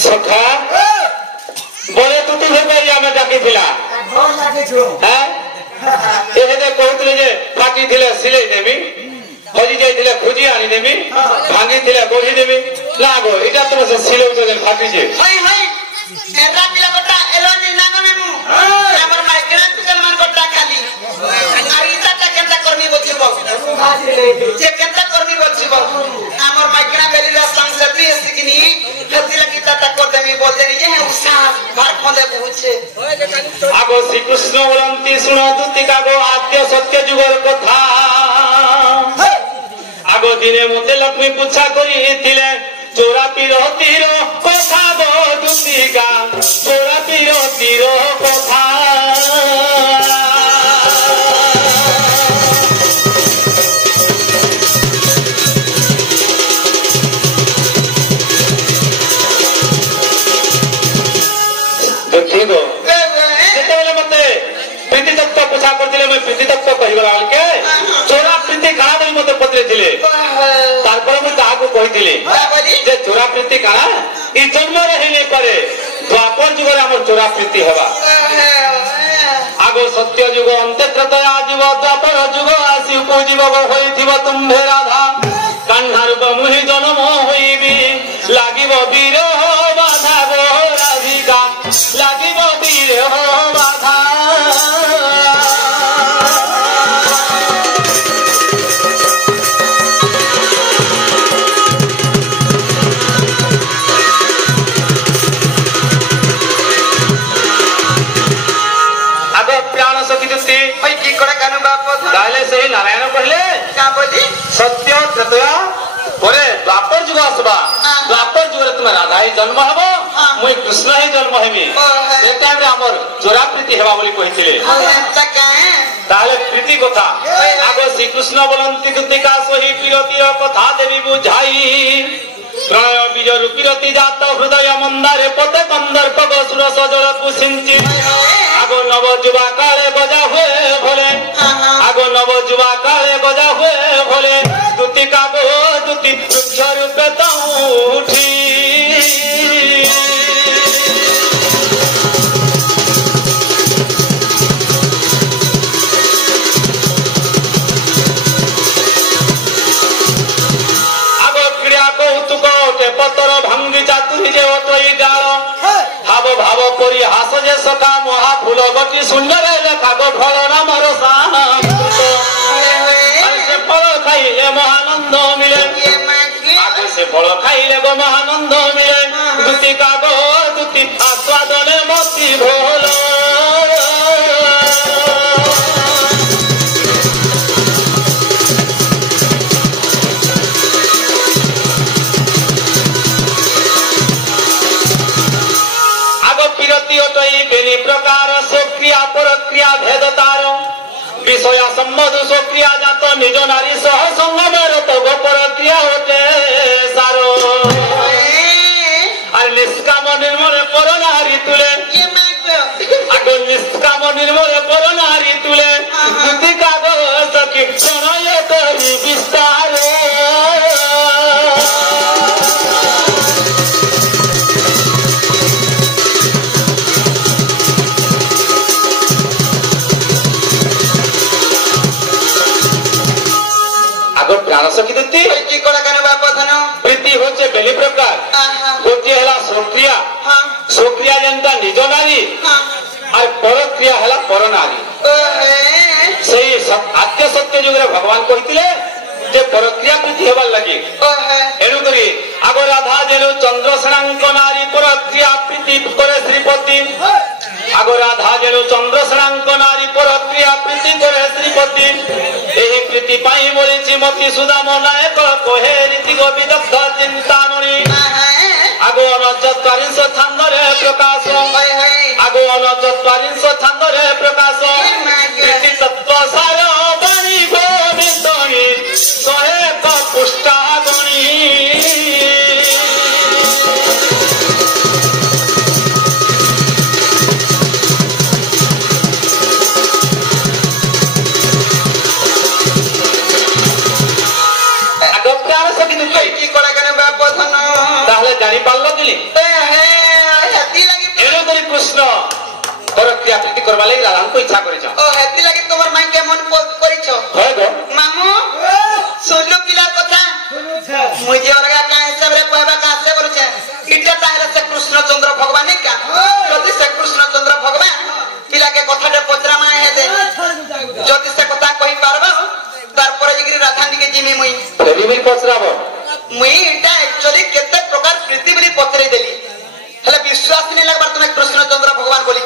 सखा बोले तू तू भैया में डाकी थिला हैं एहेदे कहतले जे फाटी थिले सिले देबी हजी जाइथिले खुजी आनी देबी भांगी थिले गोढ़ी देबी लागो इटा तुम से सिले जे फाटी जे हाय हाय एरा पिला कोटा एलो नि नांग मेमु हमर माइकरा तुकल मान कोटा खाली आरी इटा केनता करनी बचिबो जे केनता करनी बचिबो हमर माइकरा बेलिला संस्कृति सिकिनी हती लगी ता कर देमी बोल देनी जे उसा भार खोदे बुझे आगो श्री कृष्ण बोलंती सुनो दुतिका गो आद्य सत्य जुगर कथा आगो दिने मते लक्ष्मी पूछा करी थिले चोरा पीर तीर कथा गो दुतिका चोरा पीर तीर कथा प्रीति तत्व पूछा करथिले मैं प्रीति तत्व कहिबला के चोरा प्रीति काना देई मते पत्रे थिले तारपर मैं ताको कहिथिले जे चोरा प्रीति काना ई जन्म रहि नै पारे द्वापर जुग रे हमर चोरा प्रीति हेबा आगो सत्य जुग अंत त्रया जुग द्वापर जुग आसी उपजीव होइथिबो तुम्भे राधा कान्हा रूप मुहि जन्म होइबी लागिबो विरह बाधा गो राधिका लागिबो विरह बाधा नारायण कहले सत्य त्रय परे द्वापर जुग आसबा द्वापर जुग रे तुम राधा ही जन्म हबो मुई कृष्ण ही जन्म हेमी से टाइम रे हमर चोरा प्रीति हेबा बोली कहिथिले ताले प्रीति कथा आगो श्री कृष्ण बोलंती दुतिका सोही प्रीति कथा देवी बुझाई प्रणय बीज रूपिरति जात हृदय मंदारे पते कंदर्प गसुर सजल कुसिंची आगो नव जुवा काले गजा हुए भोले आगो नव जुवा काले गजा हुए भोले दुतिका गो दुति वृक्ष रूपे उठी पतर भांगी चातुरी जे ओतई डाल भाव भाव परि हास जे सका महा फूल गति सुंदर लेखा गो फल नाम रसा से फल खाइले महानंद मिले आगे से फल खाइले गो महानंद मिले दुतिका गो दुति आस्वादने मति भोल प्रकार स्वक्रिया परक्रिया भेद तार विषया सम्बन्ध स्वक्रिया जात निज नारी सह संगमेर तो गोपरक्रिया होते सारो और निष्काम निर्मल पर नारी तुले आगो निष्काम निर्मल पर नारी तुले दुतिका गो सखी प्रणय तरी विस्तार सखी दुति प्रीति होचे बेली प्रकार गोटे हला स्वक्रिया स्वक्रिया जनता निज नारी और परक्रिया हला पर नारी सही आद्य सत्य जुग रे भगवान कहिथिले जे परक्रिया प्रीति हेबार लागि एनु करी आगो राधा जेनु चंद्रसेनांक नारी परक्रिया प्रीति करे श्रीपति आगो राधा जेनु चंद्रसेनांक नारी परक्रिया प्रीति करे श्रीपति एही प्रीति पाई बोलिछि मति सुदाम नायक कोहे रीति गोविदग्ध चिंतामणि आगो अनचत्वारिंश छंदरे प्रकाश आगो अनचत्वारिंश छंदरे प्रकाश प्रीति तत्व सार बाणी गोविंदणी सोहे को पुष्टागणी जानी पारल कि कृष्ण परक्रिया प्रीति करबा लागि राधा को इच्छा करिछ ओ हेती लागि तोमर माई के मन करिछ होय गो मामू सुनलो पिलार कथा मुझे अलगा का हिसाब रे कहबा का से बोलछे इटा ताहले से कृष्ण चंद्र भगवान का जदि से कृष्ण चंद्र भगवान पिला के कथाटे पचरा मा हे दे जदि से कथा कहि पारबो तार पर जिगिरी राधानी के जिमी मुई फेरी मिल पचराबो मुई इटा एक्चुअली केते प्रकार प्रीति बोली पचरे देली हले विश्वास नहीं लगबार तुमे कृष्ण चंद्र भगवान बोली